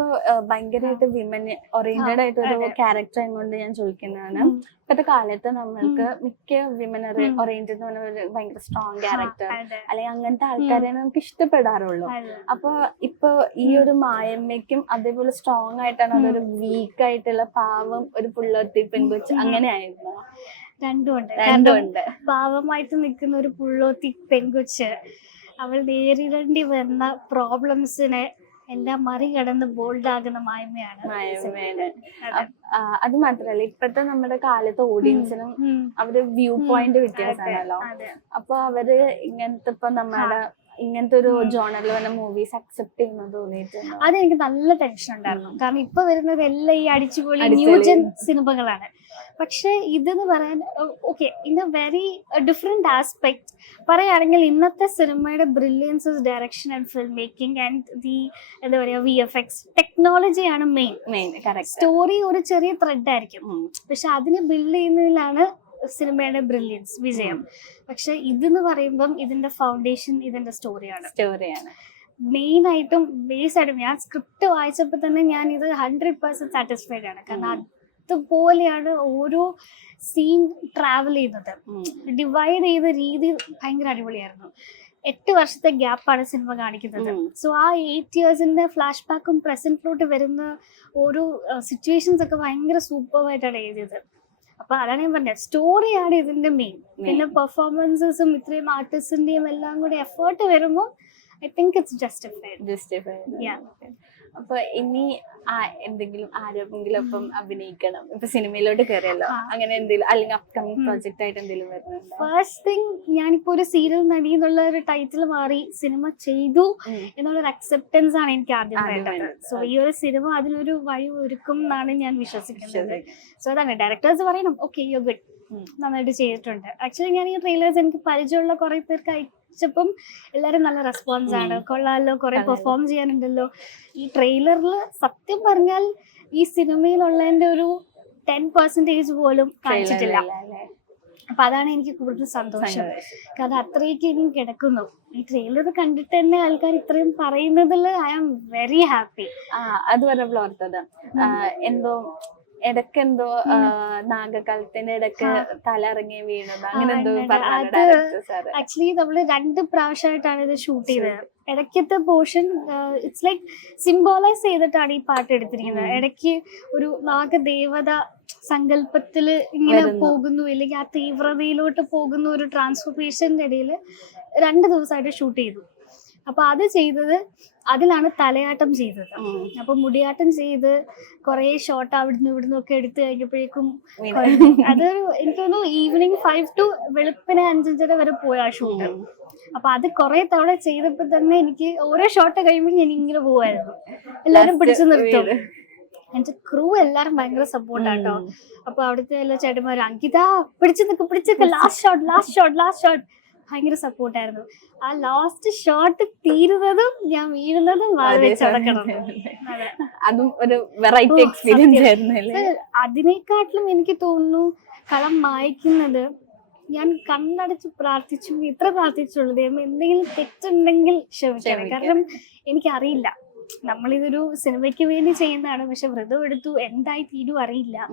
ഇപ്പൊ ഭയങ്കരമായിട്ട് women oriented ആയിട്ടൊരു ക്യാരക്ടർ കൊണ്ട് ഞാൻ ചോദിക്കുന്നതാണ്. ഇപ്പത്തെ കാലത്ത് നമ്മൾക്ക് മിക്ക വിമൻ ഓറിയന്റഡ് എന്ന് പറഞ്ഞ ഭയങ്കര സ്ട്രോങ് ക്യാരക്ടർ അല്ലെങ്കിൽ അങ്ങനത്തെ ആൾക്കാരെ നമുക്ക് ഇഷ്ടപ്പെടാറുള്ളൂ. അപ്പൊ ഇപ്പൊ ഈ ഒരു മായമ്മയ്ക്കും അതേപോലെ സ്ട്രോങ് ആയിട്ടാണ് അതൊരു വീക്ക് ആയിട്ടുള്ള പാവം ഒരു പുള്ളത്തി പെൺകൊച്ച് അങ്ങനെ ആയിരുന്നു? രണ്ടുമുണ്ട്. പാവമായിട്ട് നിൽക്കുന്ന ഒരു പുള്ളോത്തി പെൺകൊച്ച് അവൾ നേരിടേണ്ടി വരുന്ന പ്രോബ്ലംസിനെ എല്ലാം മറികടന്ന് ബോൾഡ് ആകുന്ന മായ്മയാണ്. അത് മാത്രല്ല ഇപ്പത്തെ നമ്മുടെ കാലത്ത് ഓഡിയൻസിനും അവര് വ്യൂ പോയിന്റ് വ്യത്യാസമാണല്ലോ. അപ്പൊ അവര് ഇങ്ങനത്തെ ഇപ്പൊ നമ്മുടെ ഇങ്ങനത്തെ ഒരു ജോണറിൽ വന്ന മൂവീസ് അക്സെപ്റ്റ് ചെയ്യുന്നത് തോന്നിയിട്ടുണ്ട്. അതെനിക്ക് നല്ല ടെൻഷൻ ഉണ്ടായിരുന്നു. കാരണം ഇപ്പൊ വരുന്നത് എല്ലാം ഈ അടിച്ചുപൊളി ന്യൂജൻ സിനിമകളാണ്. പക്ഷെ ഇതെന്ന് പറയാൻ okay in A very different aspect പറയുകയാണെങ്കിൽ ഇന്നത്തെ സിനിമയുടെ brilliance direction and film making and the എന്താ പറയുക VFX ടെക്നോളജിയാണ് മെയിൻ. സ്റ്റോറി ഒരു ചെറിയ ത്രെഡ് ആയിരിക്കും, പക്ഷെ അതിനെ ബിൽഡ് ചെയ്യുന്നതിലാണ് സിനിമയുടെ ബ്രില്യൻസ് വിജയം. പക്ഷെ ഇതെന്ന് പറയുമ്പം ഇതിന്റെ ഫൗണ്ടേഷൻ ഇതിന്റെ സ്റ്റോറിയാണ് മെയിൻ ആയിട്ടും ബേസ് ആയിട്ടും. ഞാൻ സ്ക്രിപ്റ്റ് വായിച്ചപ്പോൾ തന്നെ ഞാൻ ഇത് 100% സാറ്റിസ്ഫൈഡ് ആണ്. കാരണം അതുപോലെയാണ് ഓരോ സീൻ ട്രാവൽ ചെയ്യുന്നത്. ഡിവൈഡ് ചെയ്ത രീതി ഭയങ്കര അടിപൊളിയായിരുന്നു. 8 വർഷത്തെ ഗ്യാപ്പാണ് സിനിമ കാണിക്കുന്നത്. സോ ആ 8 ഇയേഴ്സിന്റെ ഫ്ലാഷ് ബാക്കും പ്രസന്റിലോട്ട് വരുന്ന ഓരോ സിറ്റുവേഷൻസ് ഒക്കെ ഭയങ്കര സൂപ്പറായിട്ടാണ് എഴുതിയത്. അപ്പൊ അതാണ് ഞാൻ പറഞ്ഞത്, സ്റ്റോറിയാണ് ഇതിന്റെ മെയിൻ. പിന്നെ പെർഫോമൻസസും ഇത്രയും ആർട്ടിസ്റ്റിന്റെയും എല്ലാം കൂടി എഫേർട്ട് വരുമ്പോൾ ഐ തിങ്ക് ഇറ്റ്സ് ജസ്റ്റിഫൈഡ്. അപ്പൊ ഇനി എന്തെങ്കിലും ആരെങ്കിലും ഒപ്പം അഭിനയിക്കണം, ഇപ്പൊ സിനിമയിലോട്ട് കയറിയല്ലോ, അങ്ങനെ എന്തെങ്കിലും അല്ലെങ്കിൽ അപ്കമിങ് പ്രോജക്റ്റ് ആയിട്ട് എന്തെങ്കിലും വരുന്നുണ്ടോ? ഫസ്റ്റ് തിങ് ഞാനിപ്പോ ഒരു സീരിയൽ നടി എന്നുള്ള ഒരു ടൈറ്റിൽ മാറി സിനിമ ചെയ്തു എന്നുള്ളൊരു അക്സെപ്റ്റൻസ് ആണ് എനിക്ക് ആദ്യം വേണ്ടത്. സോ ഈ ഒരു സിനിമ അതിനൊരു വഴി ഒരുക്കും എന്നാണ് ഞാൻ വിശ്വസിക്കുന്നത്. സോ അതാണ് ഡയറക്ടേഴ്സ് പറയണം ഓക്കെ യു ഗുഡ്, നന്നായിട്ട് ചെയ്തിട്ടുണ്ട്. ആക്ച്വലി ഞാൻ ഈ ട്രെയിലേഴ്സ് എനിക്ക് പരിചയമുള്ള കുറെ പേർക്ക് പ്പം എല്ലാരും നല്ല റെസ്പോൺസ് ആണ്. കൊള്ളാലോ, കുറെ പെർഫോം ചെയ്യാനുണ്ടല്ലോ. ഈ ട്രെയിലറിൽ സത്യം പറഞ്ഞാൽ ഈ സിനിമയിലുള്ളതിന്റെ ഒരു 10% പോലും കാണിച്ചിട്ടില്ല. അപ്പൊ അതാണ് എനിക്ക് കൂടുതൽ സന്തോഷം. കാരണം അത്രയൊക്കെ എനിക്ക് കിടക്കുന്നു. ഈ ട്രെയിലർ കണ്ടിട്ട് തന്നെ ആൾക്കാർ ഇത്രയും പറയുന്നതിൽ ഐ ആം വെരി ഹാപ്പി. അത് പറഞ്ഞപ്പോൾ ഓർത്തത് എന്തോ ഇടക്കെന്തോ നാഗകാലത്തിന്റെ ഇടക്ക് തല ഇറങ്ങി വീണത് അങ്ങനെ എന്തോ. ആക്ച്വലി നമ്മള് 2 പ്രാവശ്യമായിട്ടാണ് ഇത് ഷൂട്ട് ചെയ്തത്. ഇടയ്ക്കത്തെ പോർഷൻ ഇറ്റ്സ് ലൈക്ക് സിംബോളൈസ് ചെയ്തിട്ടാണ് ഈ പാട്ട് എടുത്തിരിക്കുന്നത്. ഇടയ്ക്ക് ഒരു നാഗദേവത സങ്കല്പത്തില് ഇങ്ങനെ പോകുന്നു, അല്ലെങ്കിൽ ആ തീവ്രതയിലോട്ട് പോകുന്ന ഒരു ട്രാൻസ്ഫോർമേഷന്റെ ഇടയിൽ 2 ദിവസമായിട്ട് ഷൂട്ട് ചെയ്തു. അപ്പൊ അത് ചെയ്തത് അതിലാണ് തലയാട്ടം ചെയ്തത്. അപ്പൊ മുടിയാട്ടം ചെയ്ത് കുറെ ഷോട്ട് അവിടുന്ന് ഇവിടുന്ന് ഒക്കെ എടുത്തു കഴിഞ്ഞപ്പോഴേക്കും അതൊരു എനിക്ക് തോന്നുന്നു ഈവനിങ് 5 to വെളുപ്പിനെ 5:30 വരെ പോയ ആ ഷൂട്ട്. അപ്പൊ അത് കുറെ തവണ ചെയ്തപ്പോ തന്നെ എനിക്ക് ഓരോ ഷോട്ട് കഴിയുമ്പോൾ ഞാൻ ഇങ്ങനെ പോവായിരുന്നു. എല്ലാരും പിടിച്ചു നിർത്തും. എന്റെ ക്രൂ എല്ലാരും ഭയങ്കര സപ്പോർട്ടാട്ടോ. അപ്പൊ അവിടുത്തെ എല്ലാ ചേട്ടന്മാരും അങ്കിത പിടിച്ചു നിൽക്ക് ലാസ്റ്റ് ഷോട്ട് ഭയങ്കര സപ്പോർട്ടായിരുന്നു. ആ ലാസ്റ്റ് ഷോട്ട് തീരുന്നതും ഞാൻ വീഴുന്നതും അതും ഒരു വെറൈറ്റി എക്സ്പീരിയൻസ് ആയിരുന്നു. അതിനേക്കാട്ടിലും എനിക്ക് തോന്നുന്നു കളം മായ്ക്കുന്നത് ഞാൻ കണ്ണടച്ച് പ്രാർത്ഥിച്ചു, ഇത്ര പ്രാർത്ഥിച്ചുള്ളത് എന്തെങ്കിലും തെറ്റുണ്ടെങ്കിൽ ക്ഷമിക്കണം. കാരണം എനിക്കറിയില്ല, നമ്മളിതൊരു സിനിമയ്ക്ക് വേണ്ടി ചെയ്യുന്നതാണ്. പക്ഷെ വ്രതം എടുത്തു എന്തായി തീരും അറിയില്ല.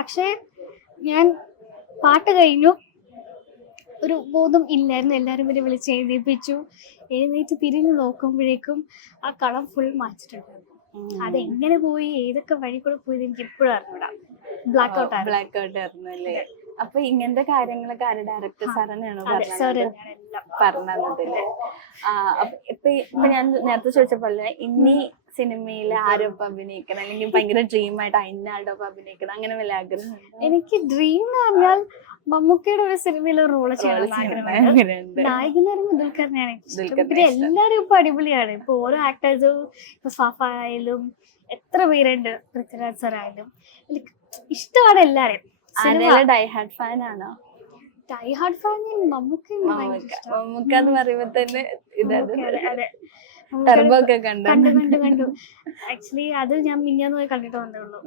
പക്ഷെ ഞാൻ പാട്ട് കഴിഞ്ഞു, ഒരു ബോധം ഇല്ലായിരുന്നു. എല്ലാവരും വരെ വിളിച്ച് എഴുതിപ്പിച്ചു. എഴുന്നേറ്റ് തിരിഞ്ഞു നോക്കുമ്പോഴേക്കും ആ കളം ഫുൾ മാറ്റിട്ടുണ്ടായിരുന്നു. അതെങ്ങനെ പോയി ഏതൊക്കെ വഴി കൂടെ പോയത് എനിക്ക് എപ്പോഴും അറിഞ്ഞൂടാ. ബ്ലാക്ക് ഔട്ട് ആയിരുന്നു അല്ലേ? അപ്പൊ ഇങ്ങനത്തെ കാര്യങ്ങളൊക്കെ ഡയറക്ടർ സാറാണ് പറഞ്ഞതില്. ഇപ്പൊ ഞാൻ നേരത്തെ ചോദിച്ച പോലെ ഇനി സിനിമയിൽ ആരൊപ്പം അഭിനയിക്കണം, അല്ലെങ്കിൽ ഭയങ്കര ഡ്രീം ആയിട്ട് ഇന്നയാളുടെ ഒപ്പം അഭിനയിക്കണം, അങ്ങനെ വല്ല ആഗ്രഹം? എനിക്ക് ഡ്രീം എന്ന് പറഞ്ഞാൽ മമ്മൂക്കയുടെ ഒരു സിനിമയിൽ റോള് ചെയ്യണം ആഗ്രഹമുണ്ട്. നായകൻ പറയുമ്പോൾ ദുൽഖറിനെയാണ് ഇഷ്ടം. പിന്നെ എല്ലാരും ഇപ്പൊ അടിപൊളിയാണ്. ഇപ്പൊ ഓരോ ആക്ടേഴ്സും ഇപ്പൊ ഫാഫ ആയാലും എത്ര പേരുണ്ട്, പൃഥ്വിരാജ് സർ ആയാലും ഇഷ്ടമാണ് എല്ലാരും. ഡൈഹാർഡ് ഫാൻ ആണോ? ഡൈഹാർഡ് ഫാൻ മമ്മൂക്ക എന്ന് പറയുമ്പോ തന്നെ അതെ. ടർബോ ഒക്കെ കണ്ടു. കണ്ടു. ആക്ച്വലി അത് ഞാൻ മിഞ്ഞാന്ന് പോയി കണ്ടിട്ട് വന്നേ ഉള്ളൂ.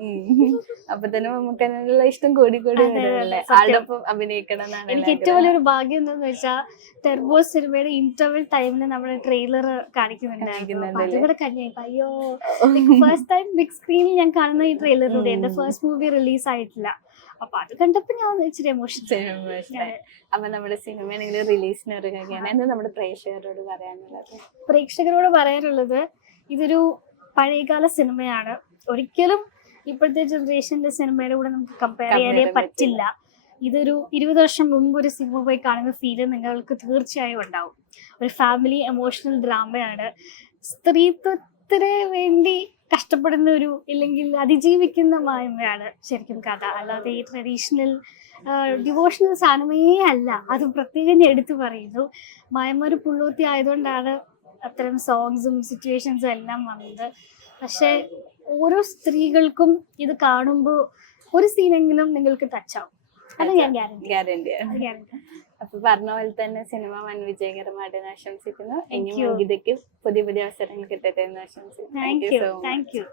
അപ്പൊ തന്നെ നമുക്ക് അതിനുള്ള ഇഷ്ടം കൂടി വരുമല്ലേ, ആളുടെ ഒപ്പം അഭിനയിക്കണം എന്നാണ്. എനിക്ക് ഏറ്റവും വലിയൊരു ഭാഗ്യം എന്താന്ന് വെച്ചാൽ ടെർബോ സിനിമയുടെ ഇന്റർവെൽ ടൈമിൽ നമ്മുടെ ട്രെയിലർ കാണിക്കുന്നുണ്ടായിരുന്നു. അതുകൂടെ കഴിഞ്ഞപ്പോ അയ്യോ, ഫസ്റ്റ് ടൈം ബിഗ് സ്ക്രീനിൽ ഞാൻ കാണുന്ന ഈ ട്രെയിലറിലൂടെ. എന്റെ ഫസ്റ്റ് മൂവി റിലീസ് ആയിട്ടില്ല. അപ്പൊ അത് കണ്ടപ്പോ ഞാൻ ഇച്ചിരി എമോഷൻ. അപ്പൊ നമ്മുടെ സിനിമ റിലീസിന് ഒരുങ്ങുകയാണ്. എന്താ നമ്മുടെ പ്രേക്ഷകരോട് പറയാനുള്ളത്? പ്രേക്ഷകരോട് പറയാനുള്ളത്, ഇതൊരു പഴയകാല സിനിമയാണ്. ഒരിക്കലും ഇപ്പോഴത്തെ ജനറേഷന്റെ സിനിമയുടെ കൂടെ നമുക്ക് കമ്പയർ ചെയ്യാനേ പറ്റില്ല. ഇതൊരു 20 വർഷം മുമ്പ് ഒരു സിനിമ പോയി കാണുന്ന ഫീല് നിങ്ങൾക്ക് തീർച്ചയായും ഉണ്ടാവും. ഒരു ഫാമിലി എമോഷണൽ ഡ്രാമയാണ്. സ്ത്രീത്വത്തിന് വേണ്ടി കഷ്ടപ്പെടുന്ന ഒരു, ഇല്ലെങ്കിൽ അതിജീവിക്കുന്ന മായ്മയാണ് ശരിക്കും കഥ. അല്ലാതെ ഈ ട്രഡീഷണൽ ഡിവോഷണൽ സാധനമേ അല്ല. അത് പ്രത്യേകം എടുത്തു പറയുന്നു. മായ്മ ഒരു പുള്ളൂത്തി ആയതുകൊണ്ടാണ് അത്തരം സോങ്സും സിറ്റുവേഷൻസും എല്ലാം വന്നത്. പക്ഷെ ഓരോ സ്ത്രീകൾക്കും ഇത് കാണുമ്പോൾ ഒരു സീനെങ്കിലും നിങ്ങൾക്ക് ടച്ചാവും. അത് ഞാൻ ഗ്യാരണ്ടിയാണ്. അപ്പൊ പറഞ്ഞ പോലെ തന്നെ സിനിമ വൻ വിജയകരമായിട്ട് ആശംസിക്കുന്നു. ഇനിയും ഗീതയ്ക്ക് പുതിയ അവസരങ്ങൾ കിട്ടട്ടെ എന്ന് ആശംസിക്കുന്നു. Thank you.